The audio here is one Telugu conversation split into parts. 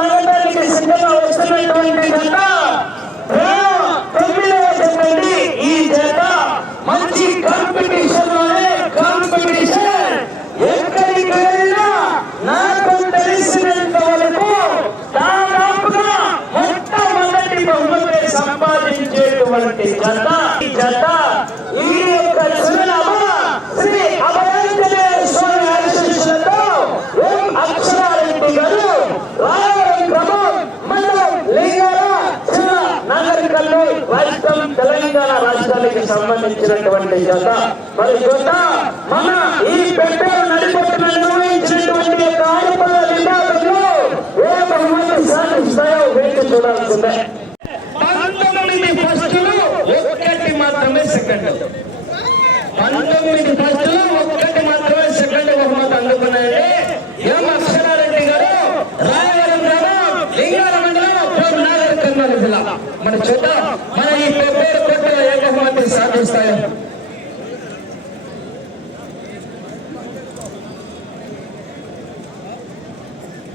లాగడానికి సిద్ధంగా వస్తున్నటువంటి జత 9వ జత అండి. ఈ జత మంచి కాంపిటీషన్ ఎక్కడికి వెళ్ళినా నాకు తెలిసినంత వరకు దాదాపుగా మొట్టమొదటి బహుమతి సంపాదించేటువంటి జత ఈ జత ఈ యొక్క చిరునామా శ్రీ అభయాంజనేయ స్వామి ఆశీస్సులతో అక్షరారెడ్డి గారు రాయవరం క్రమం మండలం లింగాల చిన్న నాగరికల్లో రాష్ట్రం తెలంగాణ రాష్ట్రానికి సంబంధించినటువంటి జత. మరి జత మన ఈ పెట్టెలు నడిపట్టున నిర్వహించినటువంటి ఆడపల్ల విభాగంలో ఏ బహుమతి సాధిస్తాయో వేచి చూడాల్సిందే. 19 ఫస్టులు 1 మాత్రమే సెకండ్. 19 ఫస్టులు 1 మాత్రమే సెకండ్ బహుమతి అందుకున్నాయండి. ఎం అక్షరారెడ్డి గారు రాయవరం గ్రామం లింగాల మండలం నాగర్ కర్నూలు జిల్లా. మన చూద్దాం మన ఈ పేరు కొట్టు ఏ బహుమతి సాధిస్తాయో.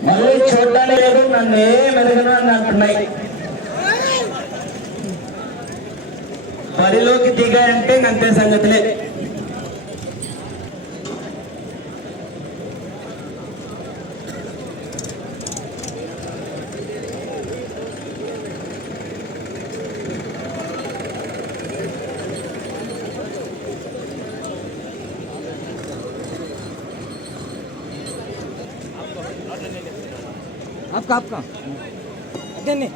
మళ్ళీ చూడడానికి లేదు, నన్ను ఏమెరగను అని అంటున్నాయి. బరిలోకి దిగాయంటే అంతే సంగతులే. आपका आपका नहीं